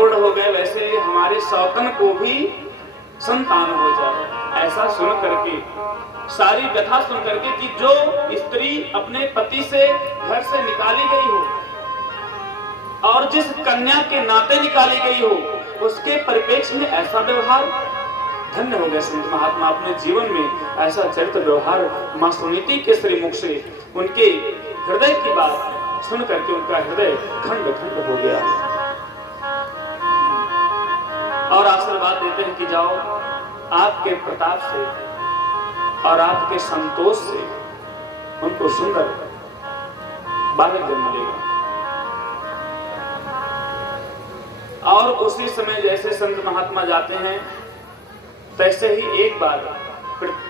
पूर्ण हो गए वैसे हमारे शौकन को भी संतान हो जाए। ऐसा सुन करके, सारी कथा सुन करके कि जो स्त्री अपने पति से घर से निकाली गई हो और जिस कन्या के नाते निकाली गई हो, उसके परिप्रेक्ष्य में ऐसा व्यवहार, धन्य हो गए संत महात्मा अपने जीवन में ऐसा चरित्र व्यवहार मां सुनीति के श्री मुख से उनके हृदय की बात सुन करके उनका हृदय खंड खंड हो गया और आशीर्वाद देते हैं कि जाओ, आपके प्रताप से और आपके संतोष से उनको सुंदर बालक जन्म लेगा। और उसी समय जैसे संत महात्मा जाते हैं तैसे ही एक बार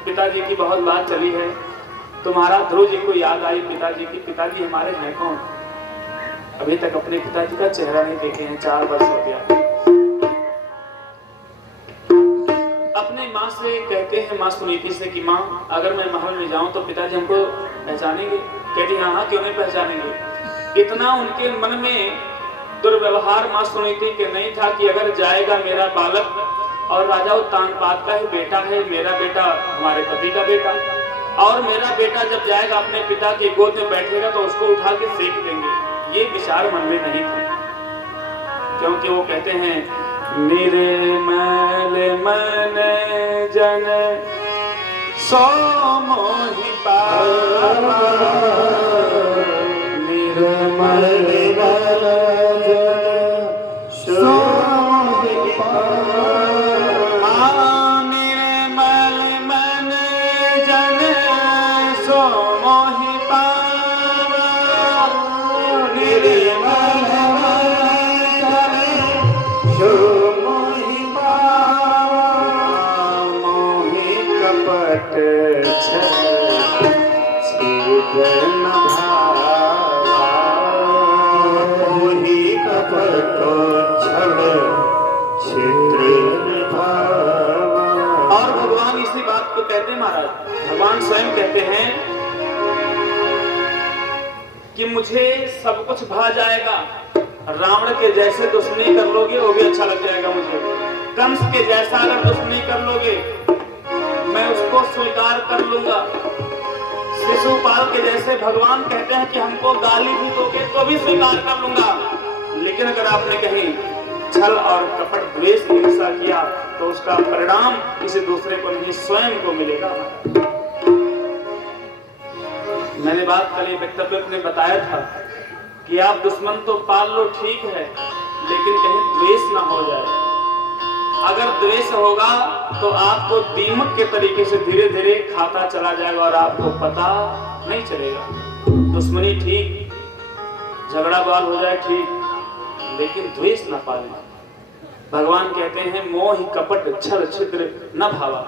पिताजी की बहुत बात चली है, तो महाराज ध्रुव जी को याद आई पिताजी की। पिताजी हमारे हैं कौन? अभी तक अपने पिताजी का चेहरा नहीं देखे हैं, 4 वर्ष हो गया। अपने माँ से कहते हैं, माँ सुनीति से कि माँ अगर मैं महल में जाऊं तो पिताजी हमको पहचानेंगे? कहती हाँ हाँ, क्यों नहीं पहचानेंगे। इतना उनके मन में दुर्व्यवहार माँ सुनीति के नहीं था कि अगर जाएगा मेरा बालक, और राजा उत्तानपाद का ही बेटा है, मेरा बेटा हमारे पति का बेटा, और मेरा बेटा जब जाएगा अपने पिता की गोद में बैठेगा तो उसको उठा के फेंक देंगे, ये विचार मन में नहीं था। क्योंकि वो कहते हैं निर्मल मन जन सो मोहि पावा, निर्मल मन जन सो मोहि पावा, निर्मल मन जन सो मोहि पावा, निर्मल और भगवान इसी बात को कहते हैं महाराज, भगवान स्वयं कहते हैं कि मुझे सब कुछ भा जाएगा। रावण के जैसे दुश्मनी कर लोगे वो भी अच्छा लग जाएगा मुझे। कंस के जैसा अगर दुश्मनी कर लोगे मैं उसको स्वीकार कर लूंगा। शिशुपाल के जैसे भगवान कहते हैं कि हमको गाली भी दोगे तो भी स्वीकार कर लूंगा। लेकिन अगर आपने कहीं छल और कपट द्वेष की हिंसा किया तो उसका परिणाम किसी दूसरे को नहीं स्वयं को मिलेगा। मैंने बात कल वक्तव्य में बताया था कि आप दुश्मन तो पाल लो ठीक है, लेकिन कहीं द्वेष ना हो जाए। अगर द्वेष होगा तो आपको दीमक के तरीके से धीरे धीरे खाता चला जाएगा और आपको पता नहीं चलेगा। दुश्मनी ठीक, झगड़ा बाल हो जाए ठीक, लेकिन द्वेष न पालें। भगवान कहते हैं मोह कपट छल छिद्र न भावा।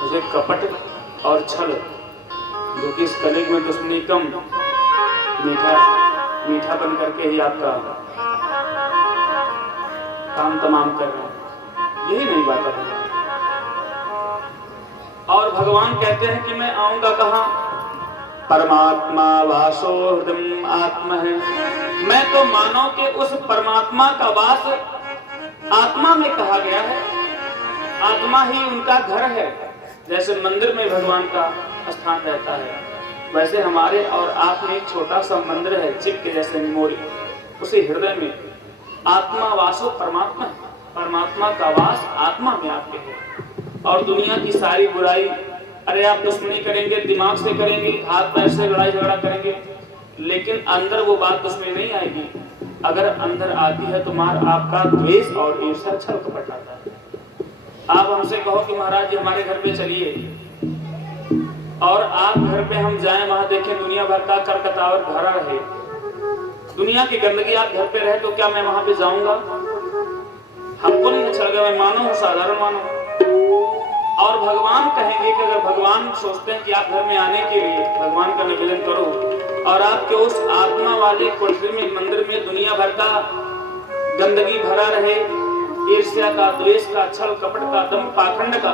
मुझे कपट और छल, जो कि इस कलियुग में दुश्मनी कम, मीठा बन करके ही आपका काम तमाम कर रहा है, यही नहीं बात है। और भगवान कहते हैं कि मैं आऊंगा कहाँ? परमात्मा वासो हृदय आत्मा है। मैं तो मानव के उस परमात्मा का वास आत्मा में कहा गया है। आत्मा ही उनका घर है। जैसे मंदिर में भगवान का स्थान रहता है, वैसे हमारे और आप में एक छोटा सा मंदिर है, चिप के जैसे मेमोरी, उसी हृदय में आत्मा वासो परमात्मा है। परमात्मा का वास आत्मा में आपके है। और दुनिया की सारी बुराई, अरे आप दुश्मनी करेंगे, दिमाग से करेंगे, हाथ पैर से लड़ाई झगड़ा करेंगे, लेकिन अंदर वो बात दुश्मनी नहीं आएगी। अगर अंदर आती है तो मार आपका द्वेष और ईर्ष्या छल कपट आता है। आप हमसे कहो कि महाराज जी हमारे घर पे चलिए, और आप घर पे हम जाएं, वहां देखें दुनिया भर का करकतावर भरा रहे, दुनिया की गंदगी आप घर पे रहे, तो क्या मैं वहां पे जाऊंगा? हमको नहीं अच्छा लगा। मैं मानव हूं, साधारण मानव। और भगवान कहेंगे कि अगर भगवान सोचते हैं कि आप घर में आने के लिए भगवान का निवेदन करो और आपके उस आत्मा वाले कोठरी में, मंदिर में दुनिया भर का गंदगी भरा रहे, ईर्ष्या का, द्वेष का, छल कपट का, दम पाखंड का,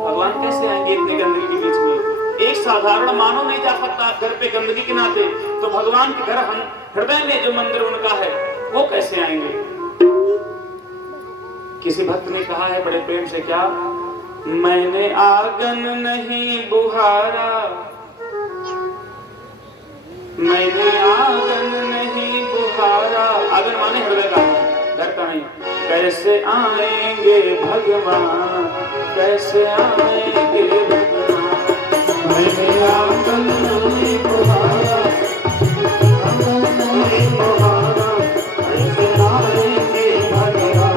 भगवान कैसे आएंगे इतने गंदगी के बीच में? एक साधारण मानव नहीं जा सकता आप घर पे गंदगी के नाते, तो भगवान के घर हृदय में जो मंदिर उनका है वो कैसे आएंगे? किसी भक्त ने कहा है बड़े प्रेम से, क्या मैंने आंगन नहीं बुहारा, मैंने आंगन नहीं बुहारा, आंगन माने हृदय का, घर का नहीं। कैसे आएंगे भगवान, कैसे आएंगे भगवान, मैंने आंगन नहीं बुहारा, आंगन नहीं बुहारा, कैसे आएंगे भगवान,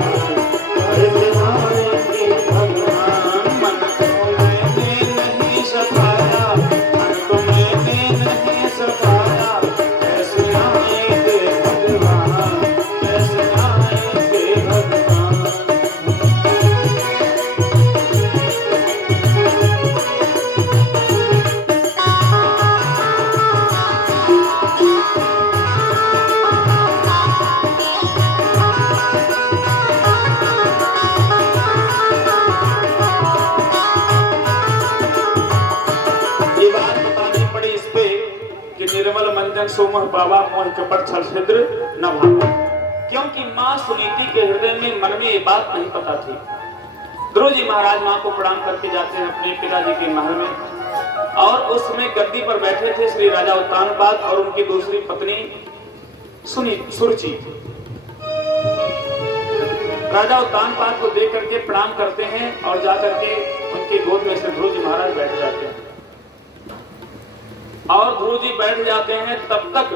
कैसे आएंगे भगवान। मन को मैंने नहीं सफाया, मन को मैंने नहीं सफाया, कैसे आएंगे भगवान, कैसे आएंगे भगवान। ये बात बतानी पड़ी इस पे कि निर्मल मंजन सोमह बाबा मोह कपट छल छिद्र न भावा, क्योंकि मां सुनीति के हृदय में मन में ये बात नहीं पता थी। ध्रुव जी महाराज मां को प्रणाम करके जाते हैं अपने पिताजी के महल में, और उस समय गद्दी पर बैठे थे श्री राजा उत्तानपाद और उनकी दूसरी पत्नी सुरुचि। राजा उत्तानपाद को देख करके प्रणाम करते हैं और जाकर के उनकी गोद में से ध्रुव जी महाराज बैठ जाते हैं। और ध्रुव जी बैठ जाते हैं, तब तक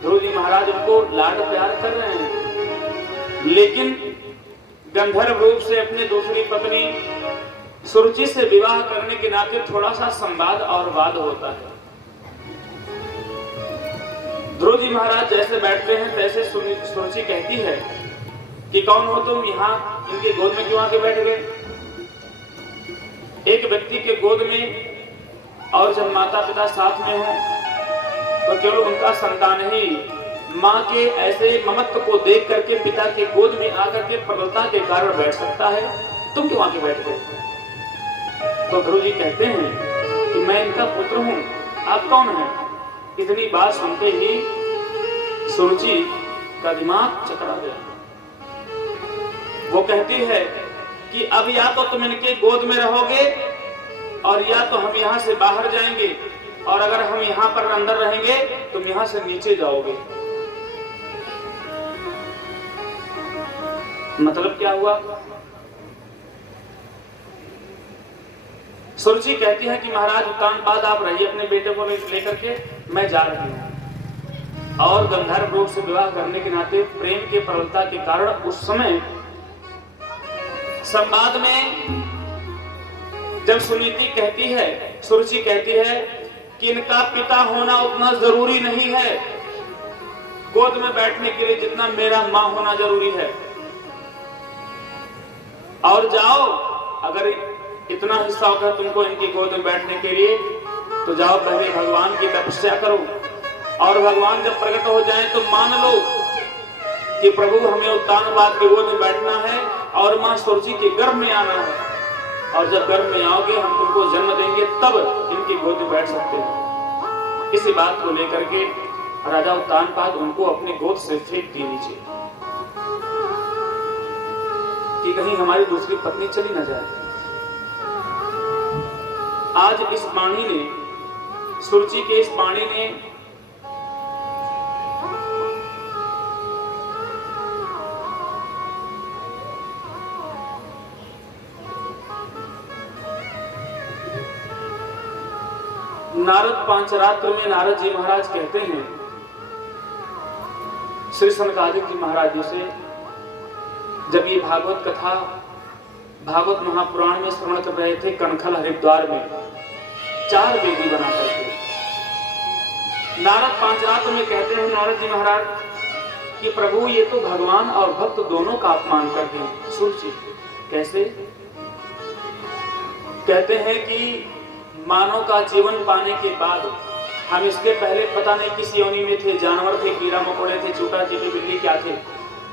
ध्रुव जी महाराज उनको लाड प्यार कर रहे हैं, लेकिन गंधर्व रूप से अपनी दूसरी पत्नी सुरुचि से विवाह करने के नाते थोड़ा सा संवाद और वाद होता है। ध्रुव जी महाराज जैसे बैठते हैं तैसे सुरुचि कहती है कि कौन हो तुम, यहाँ इनके गोद में क्यों आके बैठ गए। एक व्यक्ति के गोद में और जब माता पिता साथ में हो तो केवल उनका संतान ही माँ के ऐसे ममत्व को देख करके पिता के गोद में आकर के प्रबलता के कारण बैठ सकता है, तुम क्यों आके बैठ गए। तो ध्रुव जी कहते हैं कि मैं इनका पुत्र हूं, आप कौन हैं। इतनी बात सुनते ही सुरुचि का दिमाग चकरा गया। वो कहती है कि अब या तो तुम इनके गोद में रहोगे और या तो हम यहाँ से बाहर जाएंगे, और अगर हम यहाँ पर अंदर रहेंगे तुम यहाँ से नीचे जाओगे। मतलब क्या हुआ। सुरुचि कहती है कि महाराज उत्तानपाद आप रहिए अपने बेटे को लेकर के, मैं जा रही हूं। और गंधर्व रूप से विवाह करने के नाते प्रेम के प्रबलता के कारण उस समय संवाद में जब सुनीति कहती है, सुरुचि कहती है कि इनका पिता होना उतना जरूरी नहीं है गोद में बैठने के लिए जितना मेरा मां होना जरूरी है। और जाओ, अगर इतना हिस्सा होगा तुमको इनकी गोद में बैठने के लिए तो जाओ पहले भगवान की तपस्या करो, और भगवान जब प्रकट हो जाए तो मान लो कि प्रभु हमें उत्तानपाद की गोद में बैठना है और मां सुरुचि के गर्भ में आना है, और जब गर्भ में आओगे हम तुमको जन्म देंगे, तब इनकी गोद में बैठ सकते हैं। इसी बात को लेकर के राजा उत्तानपाद उनको अपनी गोद से फेंक दिए नीचे कि कहीं हमारी दूसरी पत्नी चली न जाए। आज इस वाणी ने, सुरुचि के इस वाणी ने नारद पांचरात्र में नारद जी महाराज कहते हैं श्री सनकादिक जी महाराज जी से, जब ये भागवत कथा भागवत महापुराण में श्रवण कर रहे थे कनखल हरिद्वार में 4 वेदी बना करके, नारद पांचरात्र में कहते हैं नारद जी महाराज कि प्रभु ये तो भगवान और भक्त दोनों का अपमान करते हैं। सुरुचि कैसे। कहते हैं कि मानव का जीवन पाने के बाद हम इसके पहले पता नहीं किस योनि में थे, जानवर थे, कीड़ा मकोड़े थे, चूटा चीटी बिल्ली क्या थे,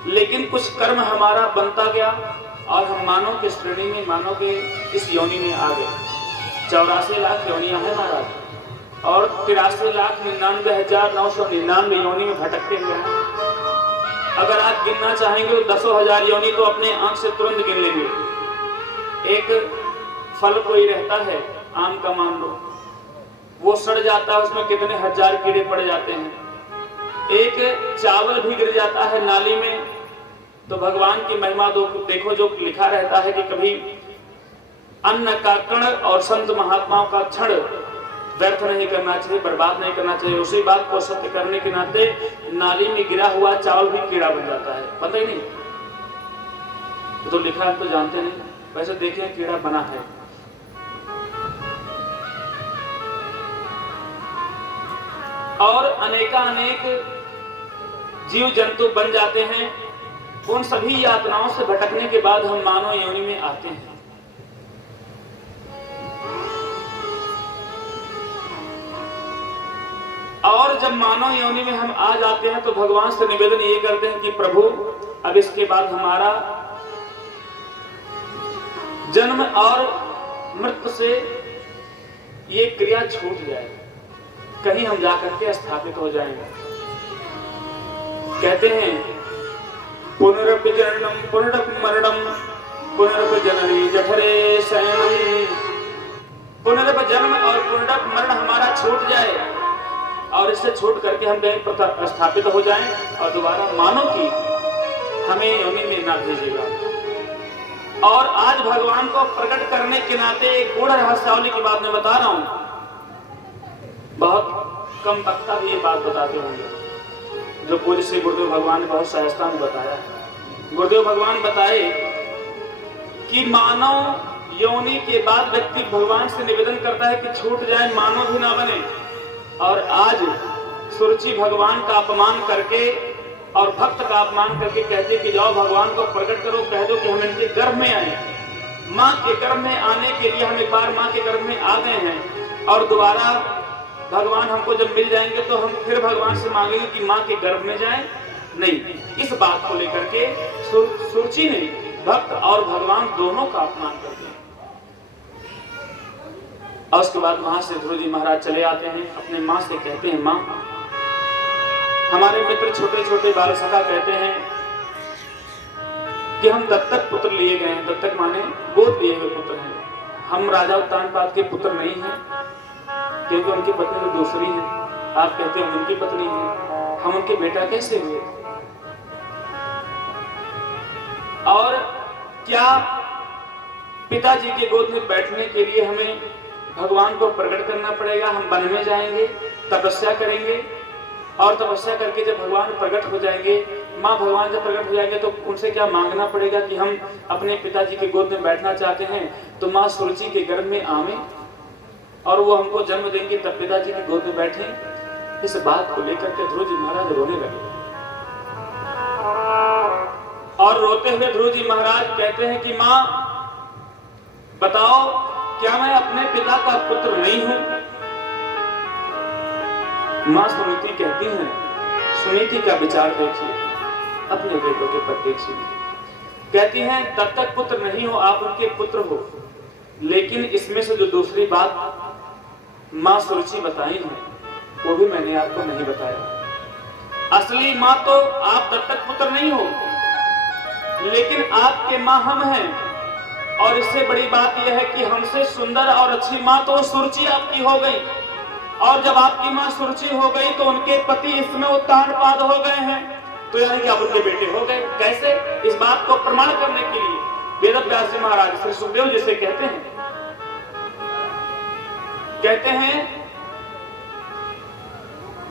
लेकिन कुछ कर्म हमारा बनता गया और हम मानव के श्रेणी में, मानव के इस योनि में आ गए। 84 लाख योनियां हैं महाराज, और 83,99,999 योनि में भटकते हुए हैं। अगर आप गिनना चाहेंगे तो 10,000 योनि तो अपने आंख से तुरंत गिन लेंगे। एक फल कोई रहता है, आम का मान लो, वो सड़ जाता है, उसमें कितने हजार कीड़े पड़ जाते हैं। एक चावल भी गिर जाता है नाली में, तो भगवान की महिमा देखो, जो लिखा रहता है कि कभी अन्न का कण और संत महात्माओं का क्षण व्यर्थ नहीं करना चाहिए, बर्बाद नहीं करना चाहिए। उसी बात को सत्य करने के नाते नाली में गिरा हुआ चावल भी कीड़ा बन जाता है, पता ही नहीं, तो लिखा है तो जानते नहीं, वैसे देखें कीड़ा बना है। और अनेकानेक जीव जंतु बन जाते हैं। उन सभी यातनाओं से भटकने के बाद हम मानव योनि में आते हैं। और जब मानव योनि में हम आ जाते हैं तो भगवान से निवेदन ये करते हैं कि प्रभु अब इसके बाद हमारा जन्म और मृत्यु से ये क्रिया छूट जाए, कहीं हम जाकर के स्थापित हो जाएंगे। कहते हैं पुनरपि जननम पुनरपि मरणम पुनरपि जननी जठरे शयनम। पुनरपि जन्म और पुनरपि मरण हमारा छूट जाए और इससे छूट करके हम कहीं पर स्थापित हो जाएं और दोबारा मानो कि हमें योनि में ना भेजेगा। और आज भगवान को प्रकट करने के नाते एक गूढ़ रहस्यावली की बात मैं बता रहा हूं। बहुत कम वक्ता भी ये बात बताते होंगे, जो पूज्य श्री गुरुदेव भगवान ने बहुत सहजता में बताया। गुरुदेव भगवान बताए कि मानव योनि के बाद व्यक्ति भगवान से निवेदन करता है कि छूट जाए, मानव भी ना बने। और आज सुरुचि भगवान का अपमान करके और भक्त का अपमान करके कहते कि जाओ भगवान को प्रकट करो, कह दो कि हम इनके गर्भ में आए। माँ के गर्भ में आने के लिए हम एक बार माँ के गर्भ में आ गए हैं और दोबारा भगवान हमको जब मिल जाएंगे तो हम फिर भगवान से मांगेंगे कि माँ के गर्भ में जाएं। नहीं, इस बात को लेकर के सुरुचि ने भक्त और भगवान दोनों का अपमान कर दिया। और उसके बाद वहां से ध्रुव जी महाराज चले आते हैं, अपने माँ से कहते हैं, माँ हमारे मित्र छोटे छोटे बाल सखा कहते हैं कि हम दत्तक पुत्र लिए गए हैं। दत्तक माने गोद लिए हुए पुत्र हैं। हम राजा उत्तानपाद के पुत्र नहीं हैं, क्योंकि उनकी पत्नी तो दूसरी है। आप कहते हैं उनकी पत्नी है, हम उनके बेटा कैसे हुए? और क्या पिताजी के गोद में बैठने के लिए हमें भगवान को प्रकट करना पड़ेगा? हम वन में जाएंगे, तपस्या करेंगे और तपस्या करके जब भगवान प्रकट हो जाएंगे, माँ भगवान जब प्रकट हो जाएंगे तो उनसे क्या मांगना पड़ेगा कि हम अपने पिताजी के गोद में बैठना चाहते हैं, तो माँ सुरुचि के गर्भ में आवे और वो हमको जन्म देंगे, तब पिताजी की गोद में बैठे। इस बात को लेकर के ध्रुव जी महाराज रोने लगे और रोते हुए ध्रुव जी महाराज कहते हैं कि माँ बताओ, क्या मैं अपने पिता का पुत्र नहीं हूं? माँ सुनीति कहती हैं, सुनीति का विचार देखिए, अपने बेटों के पर देखिए। कहती हैं दत्तक पुत्र नहीं हो, आप उनके पुत्र हो। लेकिन इसमें से जो दूसरी बात माँ सुरुचि बताई है वो भी मैंने आपको नहीं बताया। असली माँ तो आप दत्तक पुत्र नहीं हो, लेकिन आपके माँ हम हैं। और इससे बड़ी बात यह है कि हमसे सुंदर और अच्छी माँ तो सुरुचि आपकी हो गई, और जब आपकी माँ सुरुचि हो गई तो उनके पति इसमें उत्तानपाद हो गए हैं, तो यानी कि आप उनके बेटे हो गए। कैसे? इस बात को प्रमाण करने के लिए वेदव्यास जी महाराज श्री सुखदेव जी से कहते हैं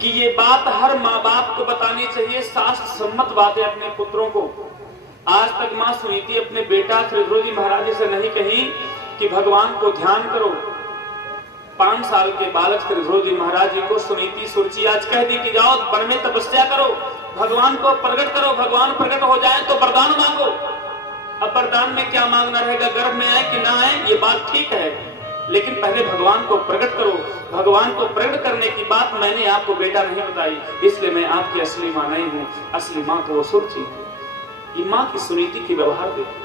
कि ये बात हर माँ बाप को बतानी चाहिए, शास्त्र सम्मत बातें अपने पुत्रों को। आज तक माँ सुनीति अपने बेटा श्री ध्रुव जी महाराज से नहीं कही कि भगवान को ध्यान करो। 5 साल के बालक श्री ध्रुव जी महाराज जी को सुनीति सुरुचि आज कह दी कि जाओ वन में तपस्या करो, भगवान को प्रकट करो, भगवान प्रकट हो जाए तो वरदान मांगो। अब वरदान में क्या मांगना रहेगा? गर्भ में आए कि ना आए ये बात ठीक है, लेकिन पहले भगवान को प्रकट करो। भगवान को प्रकट करने की बात मैंने आपको बेटा नहीं बताई, इसलिए मैं आपकी असली माँ नहीं हूँ। असली माँ तो वो सुरुचि है। ये माँ की सुनीति की व्यवहार देखो।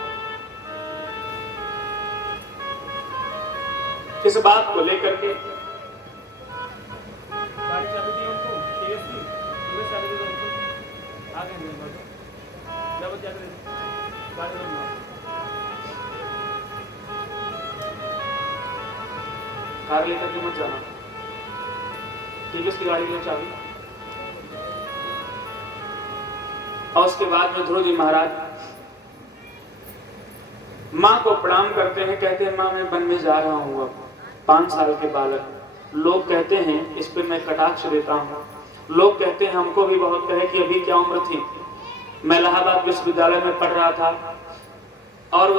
इस बात को लेकर के कार लेकर के मत जाना, ठीक है? उसकी गाड़ी की चाबी। और उसके बाद में ध्रुव जी महाराज माँ को प्रणाम करते हैं, कहते हैं माँ मैं वन में जा रहा हूँ, अब 5 साल के बालक। लोग कहते हैं, इस पे मैं कटाक्ष देता हूँ, लोग कहते हैं हमको भी बहुत कहे कि अभी क्या उम्र थी, मैं इलाहाबाद विश्वविद्यालय में पढ़ रहा था और